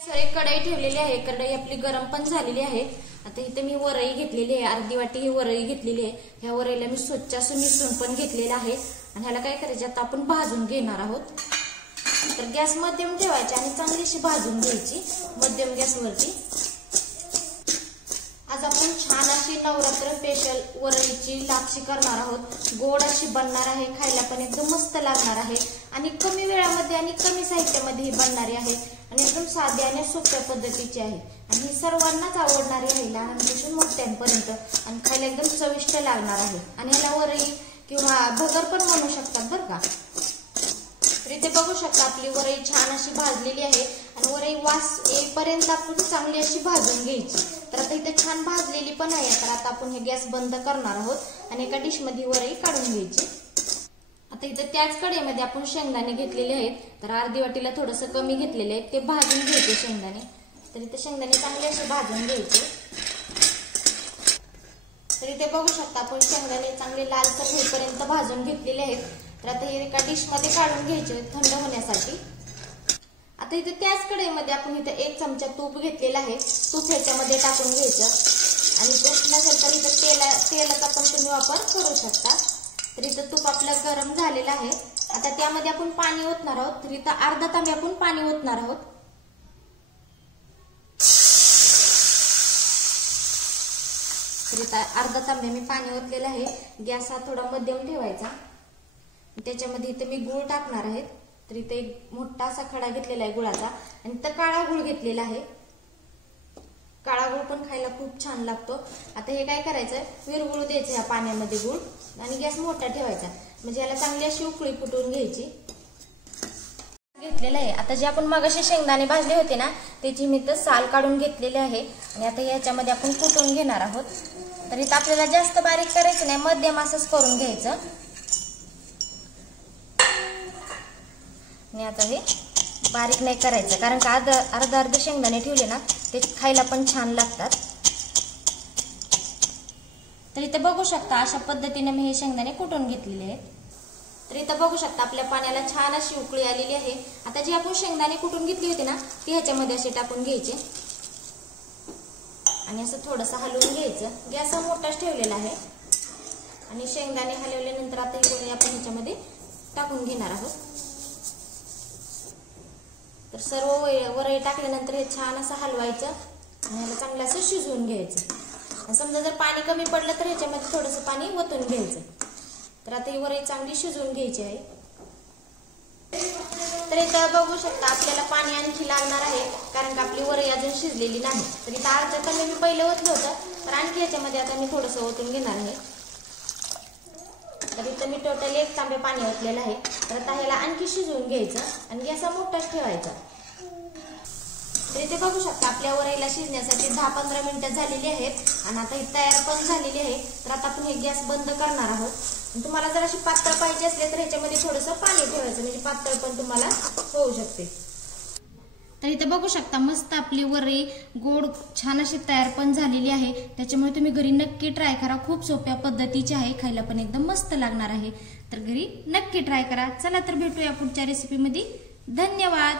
एक कढई ठेवलेली आहे। कढई आपली गरम पण झालेली आहे। आता इथे मी वरई घेतलेली आहे, अर्धी वाटी ही वरई घेतलेली आहे। ह्या वरईला मी स्वच्छ असं निसून पण घेतलेलं आहे आणि ह्याला काय करायचं आता आपण भाजून घेणार आहोत। तर गॅस मध्यम ठेवायची आणि चांगलीशी भाजून घ्यायची मध्यम गॅसवरती। आज आपण छान अशी नवरात्र स्पेशल वरईची लापशी करणार आहोत। गोड अशी बनणार आहे, खायला पण एकदम मस्त लागणार आहे आणि कमी वेळामध्ये आणि कमी साहित्यामध्ये ही बनणारी आहे आणि एकदम साध्या आणि सोप्या पद्धतीची आहे आणि ही सर्वांनाच आवडणारी आहे, लहानांपासून मोठ्यांपर्यंत आणि खायला एकदम चविष्ट लागणार आहे। आणि याला वरई किंवा भगर पण म्हणू शकतात बरं का। तर इथे बघू शकता आपली वरई छान अशी भाजलेली आहे आणि वरई वास येईपर्यंत आपण चांगली अशी भाजून घ्यायची। तर आता इथे छान भाजलेली पण आहे। तर आता आपण हे गॅस बंद करणार आहोत आणि एका डिश मध्ये वरई काढून घ्यायची। आता इथे त्याच कढईमध्ये आपण शेंगदाणे घेतलेले आहेत, तर अर्धी वाटीला थोडंसं कमी घेतलेले आहेत, ते भाजून घ्यायचे शेंगदाणे। तर इथे शेंगदाणे चांगले असे भाजून घ्यायचे। तर इथे बघू शकता आपण शेंगदाणे चांगले लालसर होईपर्यंत भाजून घेतलेले आहेत। तर आता हे एका डिश मध्ये काढून घ्यायचे थंड होण्यासाठी। आता इथे त्याच कढईमध्ये आपण इथे 1 चमचा तूप घेतलेला आहे, तूप ह्याच्यामध्ये टाकून घ्यायचं आणि तूप नसेल तर इथे तेलाचा पण तुम्ही वापर करू शकता। तर इथं तूप आपलं गरम झालेलं आहे। आता त्यामध्ये आपण पाणी ओतणार आहोत। तर इथं अर्धा तांबे आपण पाणी ओतणार आहोत। तर इथं अर्धा तांबे मी पाणी ओतलेलं आहे। गॅस हा थोडा मध्यम ठेवायचा। त्याच्यामध्ये इथे मी गूळ टाकणार आहे। तर इथे एक मोठा असा खडा घेतलेला आहे गुळाचा आणि इथं काळा गूळ घेतलेला आहे। काळा गूळ पण खायला खूप छान लागतो। आता हे काय करायचं, विरघळू द्यायचं ह्या पाण्यामध्ये गूळ आणि गॅस मोठा ठेवायचा, म्हणजे याला चांगली अशी उकळी फुटून घ्यायची। घेतलेलं आहे। आता जे आपण मगाशी शेंगदाणे भाजले होते ना, त्याची मी तर साल काढून घेतलेले आहे आणि आता याच्यामध्ये आपण कुटून घेणार आहोत। तर इथं आपल्याला जास्त बारीक करायचं नाही, मध्यम असंच करून घ्यायचं आणि आता हे बारीक नाही करायचं, कारण का अर्ध शेंगदाणे ठेवले ना ते खायला पण छान लागतात। तर इथे बघू शकता अशा पद्धतीने मी हे शेंगदाणे कुटून घेतलेले आहेत। तर इथं बघू शकता आपल्या पाण्याला छान अशी उकळी आलेली आहे। आता जी आपण शेंगदाणे कुटून घेतली होती ना, ती ह्याच्यामध्ये असे टाकून घ्यायचे आणि असं थोडंसं हलवून घ्यायचं। गॅस मोठाच ठेवलेला आहे आणि शेंगदाणे हलवल्यानंतर आता ही वरई आपण ह्याच्यामध्ये टाकून घेणार आहोत। तर सर्व वरई टाकल्यानंतर हे छान असं हलवायचं आणि ह्याला चांगलं असं शिजवून घ्यायचं। समजा जर पाणी कमी पडलं तर ह्याच्यामध्ये थोडंसं पाणी ओतून घ्यायचं। तर आता ही वरई चांगली शिजवून घ्यायची आहे। तर इथं बघू शकता आपल्याला पाणी आणखी लागणार आहे, कारण का आपली वरई अजून शिजलेली नाही। तर इथं अर्धा तांबे मी पहिले ओतलं होतं, तर आणखी याच्यामध्ये आता मी थोडंसं ओतून घेणार आहे। तर इथं मी टोटल 1 तांबे पाणी ओतलेलं आहे। तर आता ह्याला आणखी शिजवून घ्यायचं आणि गॅस मोठाच ठेवायचा। तर इथे बघू शकता आपल्या वरईला शिजण्यासाठी 10-15 मिनिटं झालेली आहेत आणि आता ही तयार पण झालेली आहे। तर आता आपण हे गॅस बंद करणार आहोत। तुम्हाला जर अशी पातळ पाहिजे असले तर ह्याच्यामध्ये थोडंसं पाणी ठेवायचं, म्हणजे पातळ पण तुम्हाला होऊ शकते। तर इथे बघू शकता मस्त आपली वरई गोड छान अशी तयार पण झालेली आहे। त्याच्यामुळे तुम्ही घरी नक्की ट्राय करा, खूप सोप्या पद्धतीची आहे, खायला पण एकदम मस्त लागणार आहे। तर घरी नक्की ट्राय करा। चला तर भेटूया पुढच्या रेसिपीमध्ये। धन्यवाद।